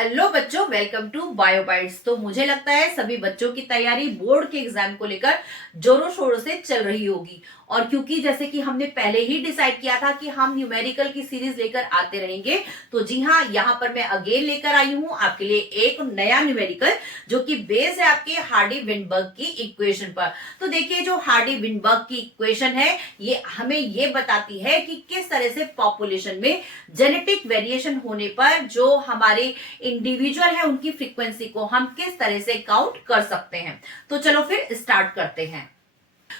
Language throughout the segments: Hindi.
हेलो बच्चों, वेलकम टू बायोबाइट्स। तो मुझे लगता है सभी बच्चों की तैयारी बोर्ड के एग्जाम को लेकर जोरों शोरों से चल रही होगी। और क्योंकि जैसे कि हमने पहले ही डिसाइड किया था कि हम न्यूमेरिकल की सीरीज लेकर आते रहेंगे, तो जी हाँ, यहाँ पर मैं अगेन लेकर आई हूँ आपके लिए एक नया न्यूमेरिकल जो कि बेस है आपके हार्डी विंडबर्ग की इक्वेशन पर। तो देखिए, जो हार्डी विंडबर्ग की इक्वेशन है ये हमें ये बताती है कि किस तरह से पॉपुलेशन में जेनेटिक वेरिएशन होने पर जो हमारे इंडिविजुअल है उनकी फ्रीक्वेंसी को हम किस तरह से काउंट कर सकते हैं। तो चलो फिर स्टार्ट करते हैं।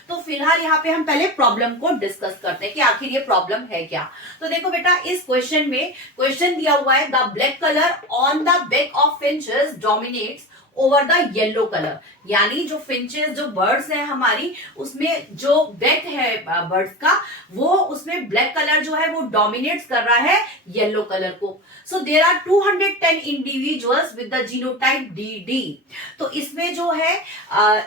तो फिलहाल यहाँ पे हम पहले प्रॉब्लम को डिस्कस करते हैं कि आखिर ये प्रॉब्लम है क्या। तो देखो बेटा, इस क्वेश्चन में क्वेश्चन दिया हुआ है the black colour on the back of finches dominates over the yellow colour. यानी जो फिंचेस, जो बर्ड्स है हमारी, उसमें जो बैक है बर्ड्स का, वो उसमें ब्लैक कलर जो है वो डोमिनेट्स कर रहा है येलो कलर को। So there are 210 individuals with the genotype D. तो इसमें जो है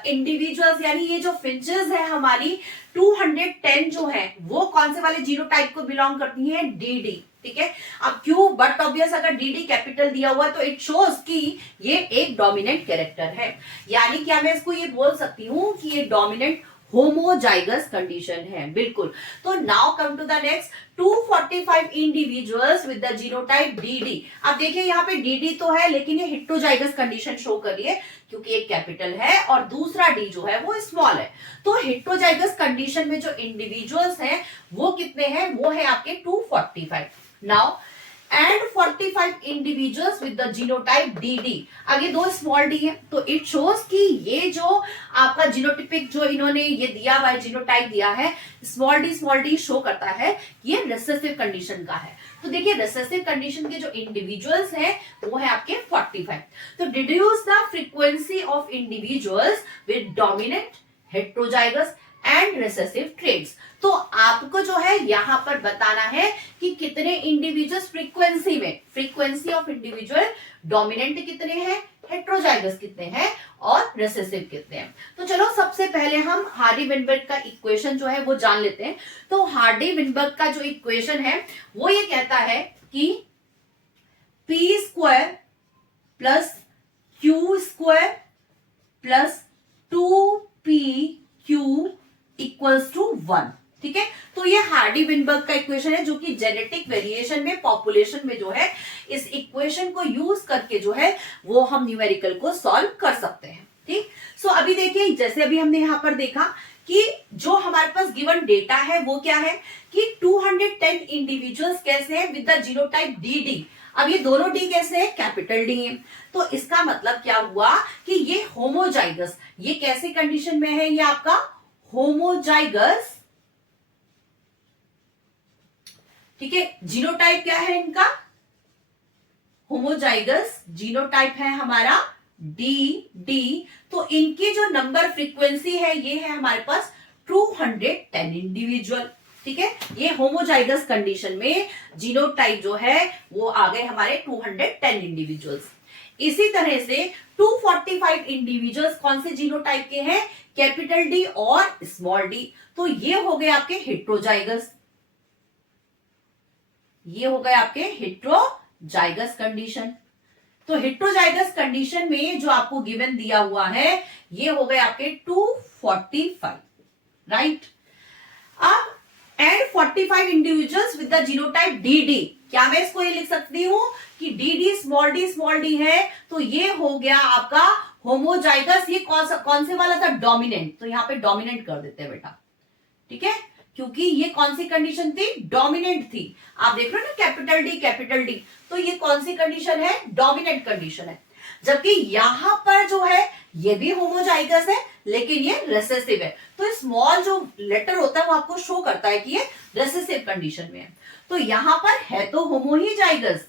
इंडिविजुअल्स यानी ये जो फिंचेस है हमारी 210 जो है वो कौन से वाले जीनोटाइप को बिलोंग करती है? डी। ठीक है, अब क्यों? बट ऑब्वियस, अगर डी कैपिटल दिया हुआ है तो इट शोज कि ये एक डोमिनेंट कैरेक्टर है। यानी क्या मैं इसको ये बोल सकती हूं कि ये डोमिनेंट होमोजाइगस कंडीशन है। बिल्कुल। तो now come to the next, 245 individuals with the genotype D. अब देखिए, यहाँ पे डी तो है लेकिन ये हेट्रोजाइगस कंडीशन शो कर रही है क्योंकि एक कैपिटल है और दूसरा डी जो है वो स्मॉल है। तो हेट्रोजाइगस कंडीशन में जो इंडिविजुअल्स हैं वो कितने हैं? वो है आपके 245। Now and 45 individuals with the genotype D. अब ये दो स्मॉल डी है तो इट शोज कि ये जो आपका जीनोटिपिक जो इन्होंने ये दिया हुआ है, जीनोटाइप दिया है, स्मॉल डी शो करता है ये रिसेसिव कंडीशन का है। तो देखिए, रिसेसिव कंडीशन के जो इंडिविजुअल्स हैं वो है आपके 45। तो deduce the frequency of individuals with dominant, heterozygous and recessive traits. तो आपको जो है यहां पर बताना है कि कितने individuals frequency of individual dominant कितने हैं, हेट्रोजाइगस कितने हैं और रिसेसिव कितने हैं। तो चलो सबसे पहले हम हार्डी विंडबर्ग का इक्वेशन जो है वो जान लेते हैं। तो हार्डी विंडबर्ग का जो इक्वेशन है वो ये कहता है कि p square plus q square plus 2pq equals to 1। ठीक है, तो ये हार्डी विंडबर्ग का इक्वेशन है जो कि जेनेटिक वेरिएशन में, पॉपुलेशन में जो है इस इक्वेशन को यूज करके जो है वो हम न्यूमेरिकल को सॉल्व कर सकते हैं। ठीक, सो अभी देखिए, जैसे अभी हमने यहां पर देखा कि जो हमारे पास गिवन डेटा है वो क्या है कि 210 इंडिविजुअल्स कैसे हैं विद द जीनोटाइप डी। अब ये दोनों डी कैसे है? कैपिटल डी है। तो इसका मतलब क्या हुआ कि ये होमोजाइगस, ये कैसे कंडीशन में है? ये आपका होमोजाइगस। ठीक है, जीनोटाइप क्या है इनका? होमोजाइगस जीनोटाइप है हमारा डी। तो इनकी जो नंबर फ्रीक्वेंसी है ये है हमारे पास 210 इंडिविजुअल। ठीक है, ये होमोजाइगस कंडीशन में जीनोटाइप जो है वो आ गए हमारे 210 इंडिविजुअल्स। इसी तरह से 245 इंडिविजुअल्स कौन से जीनोटाइप के हैं? कैपिटल डी और स्मॉल डी। तो ये हो गए आपके हेट्रोजाइगस, ये हो गए आपके हेट्रोजाइगस कंडीशन। तो हेट्रोजाइगस कंडीशन में जो आपको गिवन दिया हुआ है ये हो गए आपके 245, राइट। अब and 45 individuals with the genotype D. क्या मैं इसको ये लिख सकती हूं कि डी स्मॉल डी है, तो ये हो गया आपका होमोजाइगस। ये कौन से वाला था? डोमिनेंट। तो यहां पे डोमिनेंट कर देते हैं बेटा। ठीक है, क्योंकि ये कौन सी कंडीशन थी? डोमिनेंट थी। आप देख रहे हो ना, कैपिटल डी। तो ये कौन सी कंडीशन है? डोमिनेंट कंडीशन है। जबकि यहां पर जो है ये भी होमोजाइगस है लेकिन ये रिसेसिव है। तो स्मॉल जो लेटर होता है वो आपको शो करता है कि ये रिसेसिव कंडीशन में है। तो यहां पर है तो होमोजाइगस,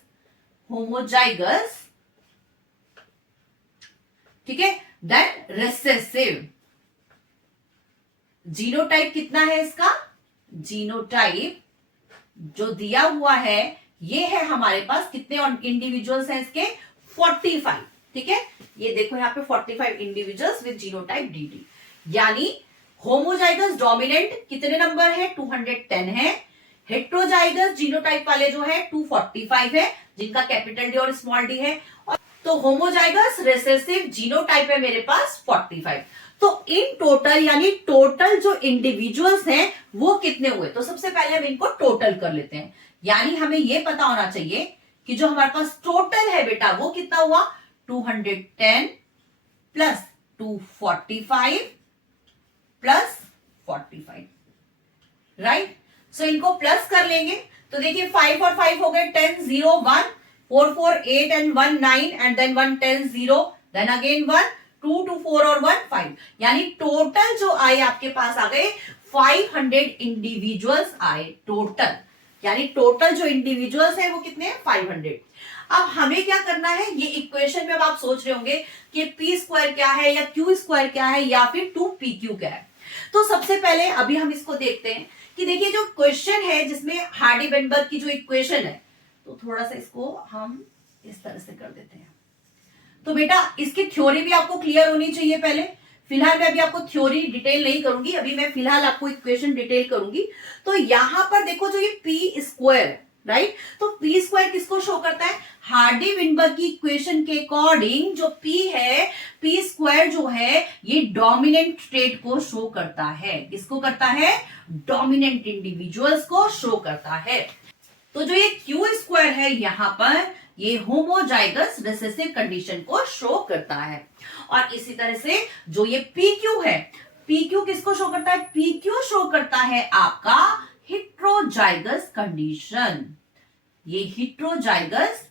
ठीक है, देन रिसेसिव। जीनोटाइप कितना है इसका? जीनोटाइप जो दिया हुआ है ये है हमारे पास, कितने इंडिविजुअल्स हैं इसके? 45। ठीक है, ये देखो यहाँ पे 45 इंडिविजुअल्स विद जीनोटाइप डी। यानी होमोजाइगस डोमिनेंट कितने नंबर है? 210 है। हेट्रोजाइगस जीनोटाइप वाले जो है 245 है, जिनका कैपिटल डी और स्मॉल डी है। और तो होमोजाइगस रिसेसिव जीनोटाइप है मेरे पास 45। तो इन टोटल यानी टोटल जो इंडिविजुअल्स हैं वो कितने हुए, तो सबसे पहले हम इनको टोटल कर लेते हैं। यानी हमें ये पता होना चाहिए कि जो हमारे पास टोटल है बेटा वो कितना हुआ, 210 प्लस 245 प्लस 45, राइट। सो इनको प्लस कर लेंगे तो देखिए 5 और 5 हो गए 10 0 1 4 4 8 and 1 9 and then 1 10 0 then again 1 2 2 4 और 1 5, यानी टोटल जो आए आपके पास आ गए 500 इंडिविजुअल्स आए टोटल, यानी टोटल जो इंडिविजुअल्स है वो कितने हैं 500। अब हमें क्या करना है, ये इक्वेशन में अब आप सोच रहे होंगे कि पी स्क्वायर क्या है या क्यू स्क्वायर क्या है या फिर 2pq क्या है। तो सबसे पहले अभी हम इसको देखते हैं कि देखिए जो क्वेश्चन है जिसमें हार्डी-वेनबर्ग की जो इक्वेशन है, तो थोड़ा सा इसको हम इस तरह से कर देते हैं। तो बेटा इसकी थ्योरी भी आपको क्लियर होनी चाहिए पहले। फिलहाल मैं अभी आपको थ्योरी डिटेल नहीं करूंगी, अभी मैं फिलहाल आपको इक्वेशन डिटेल करूंगी। तो यहां पर देखो जो ये पी स्क्वायर है, राइट, तो पी स्क्वायर किसको शो करता है, हार्डी-वेनबर्ग की इक्वेशन के अकॉर्डिंग जो पी है, पी स्क्वायर जो है ये डोमिनेंट स्टेट को शो करता है। किसको करता है, डोमिनेंट इंडिविजुअल्स को शो करता है। तो जो ये क्यू स्क्वायर है यहां पर ये होमोजाइगस रिसेसिव कंडीशन को शो करता है। और इसी तरह से जो ये पी क्यू है, पी क्यू किसको शो करता है, पी क्यू शो करता है आपका हेट्रोजाइगस कंडीशन, ये हेट्रोजाइगस,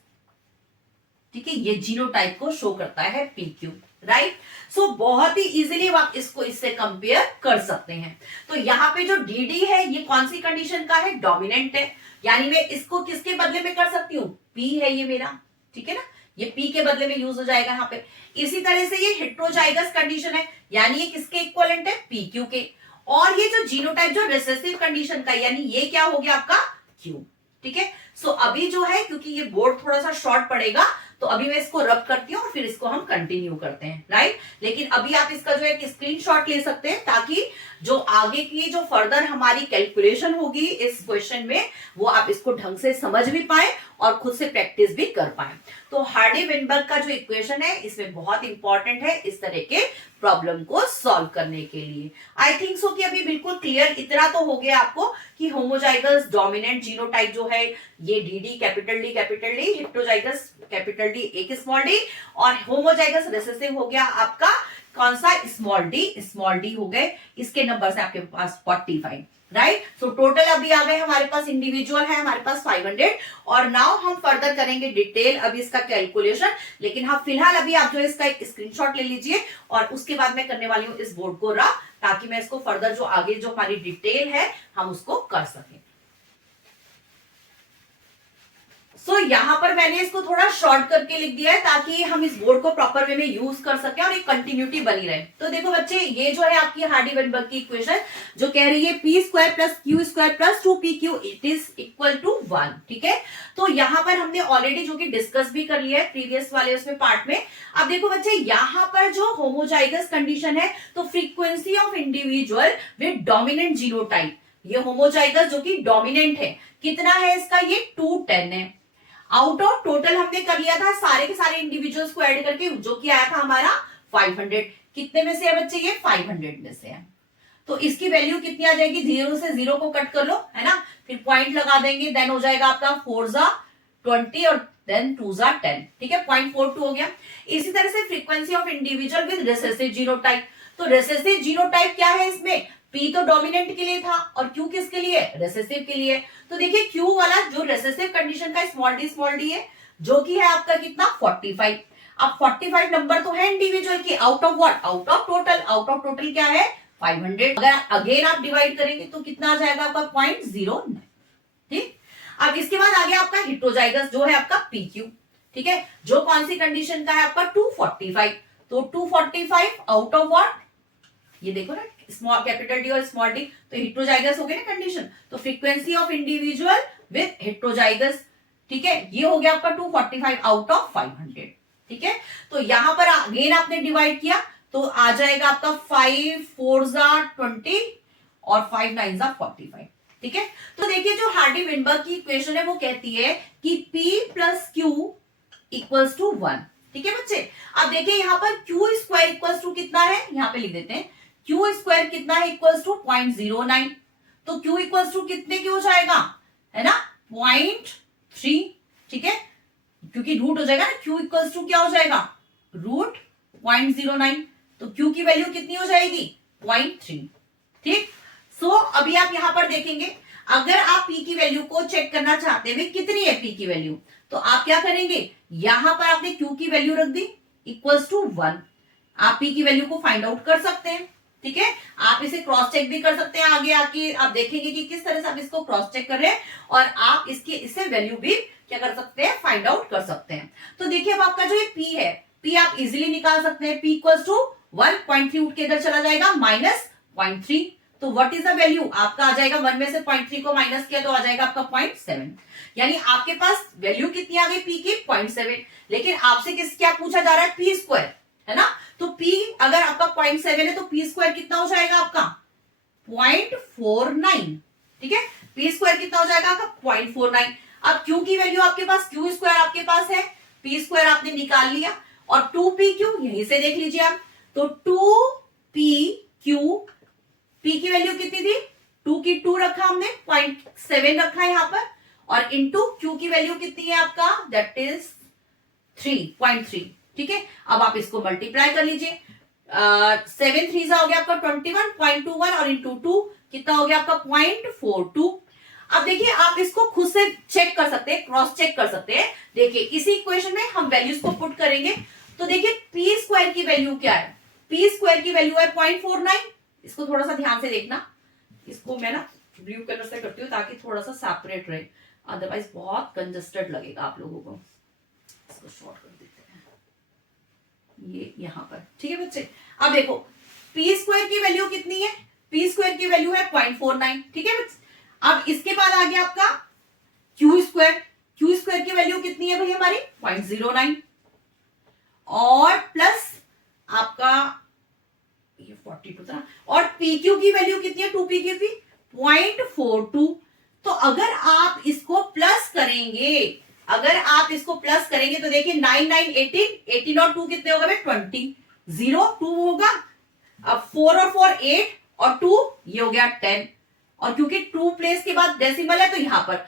ठीक है, ये जीनोटाइप को शो करता है पीक्यू, राइट। सो बहुत ही इजीली आप इसको इससे कंपेयर कर सकते हैं। तो यहाँ पे जो डीडी है ये कौन सी कंडीशन का है, डोमिनेंट है, यानी मैं इसको किसके बदले में कर सकती हूँ, पी है ये मेरा, ठीक है ना, ये पी के बदले में यूज हो जाएगा यहाँ पे। इसी तरह से ये हेट्रोजाइगस कंडीशन है, यानी ये किसके इक्विवेलेंट है, पीक्यू के। और ये जो जीनोटाइप जो रिसेसिव कंडीशन का, यानी ये क्या हो गया आपका क्यू, ठीक है। सो अभी जो है क्योंकि ये बोर्ड थोड़ा सा शॉर्ट पड़ेगा तो अभी मैं इसको रब करती हूँ और फिर इसको हम कंटिन्यू करते हैं, राइट। लेकिन अभी आप इसका जो है स्क्रीनशॉट ले सकते हैं ताकि जो आगे की जो फर्दर हमारी कैलकुलेशन होगी इस क्वेश्चन में वो आप इसको ढंग से समझ भी पाए और खुद से प्रैक्टिस भी कर पाए। तो हार्डी-वेनबर्ग का जो इक्वेशन है इसमें बहुत इंपॉर्टेंट है इस तरह के प्रॉब्लम को सॉल्व करने के लिए। आई थिंक सो कि अभी बिल्कुल क्लियर इतना तो हो गया आपको कि होमोजाइगस डोमिनेंट जीनोटाइप जो है ये D capital D, heterozygous capital D एक स्मॉल डी, और होमोजाइगस रिसेसिव हो गया आपका कौन सा, स्मॉल डी हो गए। इसके नंबर से आपके पास 45, राइट। सो टोटल अभी आ गए हमारे पास इंडिविजुअल है हमारे पास 500। और नाउ हम फर्दर करेंगे डिटेल अभी इसका कैलकुलेशन, लेकिन हाँ फिलहाल अभी आप जो है इसका एक स्क्रीनशॉट ले लीजिए और उसके बाद मैं करने वाली हूँ इस बोर्ड को रफ, ताकि मैं इसको फर्दर जो आगे जो हमारी डिटेल है हम उसको कर सकें। सो यहाँ पर मैंने इसको थोड़ा शॉर्ट करके लिख दिया है ताकि हम इस बोर्ड को प्रॉपर वे में यूज कर सकें और एक कंटिन्यूटी बनी रहे। तो देखो बच्चे ये जो है आपकी हार्डी-वेनबर्ग की इक्वेशन जो कह रही है p square plus q square plus 2pq it is equal to 1, ठीक है। तो यहाँ पर हमने ऑलरेडी जो कि डिस्कस भी कर लिया है प्रीवियस वाले उसमें पार्ट में। अब देखो बच्चे यहाँ पर जो होमोजाइगस कंडीशन है तो frequency of individual with dominant genotype, ये होमोजाइगस जो कि डोमिनेंट है, कितना है इसका, ये 210 है। आउट ऑफ टोटल हमने कर लिया था सारे के सारे इंडिविजुअल्स को ऐड करके जो कि आया था हमारा 500। कितने में से है बच्चे, ये 500 में से है। तो इसकी वैल्यू कितनी आ जाएगी, 0 से 0 को कट कर लो, है ना, फिर पॉइंट लगा देंगे, देन हो जाएगा आपका 4 जा 20 और देन 2 जा 10, ठीक है, 0.42 हो गया। इसी तरह से frequency of individual with recessive genotype, तो रिसेसिव जीनोटाइप क्या है इसमें, पी तो डोमिनेंट के लिए था और क्यू किसके लिए, रेसेसिव के लिए। तो देखिए क्यू वाला जो रेसेसिव कंडीशन का स्मॉल डी है जो कि है आपका कितना 45। अब 45 नंबर तो है इंडिविजुअल की, out of what, out of total क्या है 500। अगर अगेन आप डिवाइड करेंगे तो कितना आ जाएगा आपका 0.09, ठीक। अब इसके बाद आ गया आपका हेट्रोजाइगस जो है आपका पीक्यू, ठीक है, जो कौन सी कंडीशन का है आपका 245। तो 245 आउट ऑफ व्हाट, ये देखो ना स्मॉल कैपिटल डी और स्मॉल डी, तो हेट्रोजाइगस हो गया ना कंडीशन, तो frequency of individual with heterozygous, ठीक है, ये हो गया आपका 245 आउट ऑफ 500, ठीक है। तो यहां पर अगेन आपने डिवाइड किया तो आ जाएगा आपका 5 4 जा 20 और 5 9 जा 45, ठीक है। तो देखिए जो हार्डी विनबर्ग की इक्वेशन है वो कहती है कि P plus q equals to 1। ठीक है बच्चे, अब देखिए यहाँ पर क्यू स्क्वायर इक्वल्स टू कितना है, यहाँ पे लिख देते हैं क्यू स्क्वायर कितना है, इक्वल्स टू 0.09। तो क्यू इक्वल्स टू कितने की हो जाएगा, है ना 0.3। ठीक है, क्योंकि रूट हो जाएगा ना, क्यू इक्वल्स टू क्या हो जाएगा रूट 0.09। तो क्यू की वैल्यू कितनी हो जाएगी 0.3। ठीक, सो अभी आप यहां पर देखेंगे, अगर आप पी की वैल्यू को चेक करना चाहते हैं कितनी है पी की वैल्यू, तो आप क्या करेंगे, यहां पर आपने क्यू की वैल्यू रख दी इक्वल्स टू 1। आप पी की वैल्यू को फाइंड आउट कर सकते हैं। ठीक है, आप इसे क्रॉस चेक भी कर सकते हैं, आगे आके आप देखेंगे कि किस तरह से आप इसको क्रॉस चेक कर रहे हैं, और आप इससे वैल्यू भी क्या कर सकते हैं, फाइंड आउट कर सकते हैं। तो देखिए अब आपका जो ये पी है, पी आप इजीली निकाल सकते हैं, पी इक्वल्स टू 1.3 उठ के इधर चला जाएगा माइनस 0.3। तो व्हाट इज द वैल्यू, आपका आ जाएगा 1 में से 0.3 को माइनस किया तो आ जाएगा आपका 0.7। यानी आपके पास वैल्यू कितनी आ गई पी की 0.7, लेकिन आपसे क्या पूछा जा रहा है, पी स्क्वायर, है ना। तो P अगर आपका 0.7 है तो P स्क्वायर कितना हो जाएगा आपका 0.49। ठीक है, P स्क्वायर कितना हो जाएगा आपका 0.49। अब Q की वैल्यू आपके पास, Q स्क्वायर आपके पास है, P स्क्वायर आपने निकाल लिया, और 2PQ यहीं से देख लीजिए आप, तो 2PQ, P की वैल्यू कितनी थी 2 की 2 रखा हमने, 0.7 रखा है यहां पर, और इंटू Q की वैल्यू कितनी है आपका, दैट इज 3.3। ठीक है, अब आप इसको मल्टीप्लाई कर लीजिए, 7 3 हो गया आपका 21.21 और इंटू 2 कितना हो गया आपका 0.42। अब देखिए आप इसको खुद से चेक कर सकते हैं, क्रॉस चेक कर सकते हैं। देखिए इसी इक्वेशन में हम वैल्यूज को पुट करेंगे, तो देखिए पी स्क्वायर की वैल्यू क्या है, पी स्क्वायर की वैल्यू है 0.49। इसको थोड़ा सा ध्यान से देखना, इसको मैं ना ब्लू कलर से करती हूँ ताकि थोड़ा सा सेपरेट रहे, अदरवाइज बहुत कंजस्टेड लगेगा आप लोगों को। इसको शॉर्ट कर देते हैं ये यहां पर। ठीक है बच्चे, अब देखो पी स्क्वायर की वैल्यू कितनी है, पी स्क्वायर की वैल्यू है 0.49। ठीक है बच्चे, अब इसके बाद आ गया आपका क्यू स्क्वायर, क्यू स्क्वायर की वैल्यू कितनी है भाई हमारी 0.09, और प्लस आपका ये 42 था, और PQ की वैल्यू कितनी है 2PQ की 0.42। तो अगर आप इसको प्लस करेंगे, अगर आप इसको प्लस करेंगे तो देखिए 9 9 18, 18 और 2 कितने होगा 20, 0 2 होगा, अब 4 और 4 8 और 2 ये हो गया 10, और क्योंकि 2 प्लेस के बाद डेसिमल है तो यहां पर।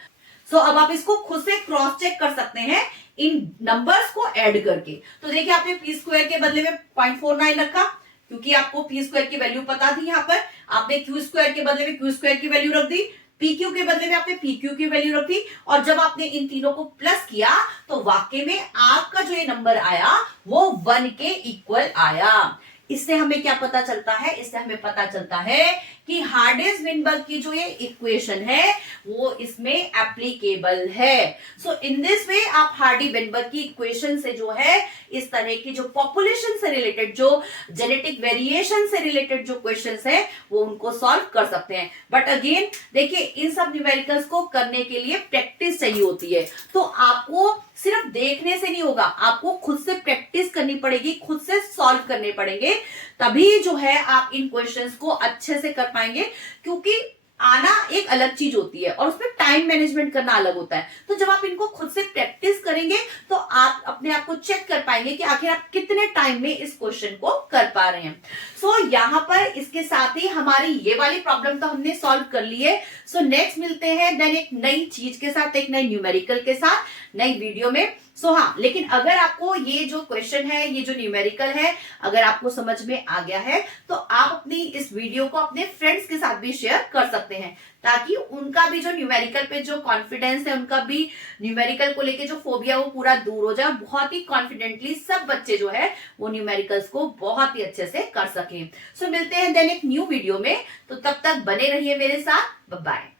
सो अब आप इसको खुद से क्रॉस चेक कर सकते हैं इन नंबर्स को ऐड करके। तो देखिए आपने पी स्क्वायर के बदले में 0.49 रखा, क्योंकि आपको पी स्क्वायर की वैल्यू पता थी, यहां पर आपने क्यू स्क्वायर के बदले में क्यू स्क्वायर की वैल्यू रख दी, PQ के बदले में आपने PQ की वैल्यू रख दी, और जब आपने इन तीनों को प्लस किया तो वाकई में आपका जो ये नंबर आया वो 1 के इक्वल आया। इससे हमें क्या पता चलता है, इससे हमें पता चलता है कि हार्डेस्ट विनबर्ग की जो ये इक्वेशन है वो इसमें एप्लीकेबल है। सो इन दिस वे आप हार्डी विनबर्ग की इक्वेशन से जो है इस तरह की जो पॉपुलेशन से रिलेटेड, जो जेनेटिक वेरिएशन से रिलेटेड जो क्वेश्चंस है वो उनको सॉल्व कर सकते हैं। बट अगेन देखिए इन सब न्यूमेरिकल्स को करने के लिए प्रैक्टिस चाहिए होती है, तो आपको सिर्फ देखने से नहीं होगा, आपको खुद से प्रैक्टिस करनी पड़ेगी, खुद से सॉल्व करने पड़ेंगे, तभी जो है आप इन क्वेश्चंस को अच्छे से कर पाएंगे। क्योंकि आना एक अलग चीज होती है और उसमें टाइम मैनेजमेंट करना अलग होता है। तो जब आप इनको खुद से प्रैक्टिस करेंगे तो आप अपने आप को चेक कर पाएंगे कि आखिर आप कितने टाइम में इस क्वेश्चन को कर पा रहे हैं। सो यहाँ पर इसके साथ ही हमारी ये वाली प्रॉब्लम तो हमने सॉल्व कर ली है। सो नेक्स्ट मिलते हैं देन एक नई चीज के साथ, एक नए न्यूमेरिकल के साथ, नई वीडियो में। सो हाँ, लेकिन अगर आपको ये जो क्वेश्चन है, ये जो न्यूमेरिकल है, अगर आपको समझ में आ गया है तो आप अपनी इस वीडियो को अपने फ्रेंड्स के साथ भी शेयर कर सकते हैं, ताकि उनका भी जो न्यूमेरिकल पे जो कॉन्फिडेंस है, उनका भी न्यूमेरिकल को लेके जो फोबिया वो पूरा दूर हो जाए, बहुत ही कॉन्फिडेंटली सब बच्चे जो है वो न्यूमेरिकल्स को बहुत ही अच्छे से कर सकें। सो मिलते हैं देन एक न्यू वीडियो में, तो तब तक बने रहिए मेरे साथ। Bye bye.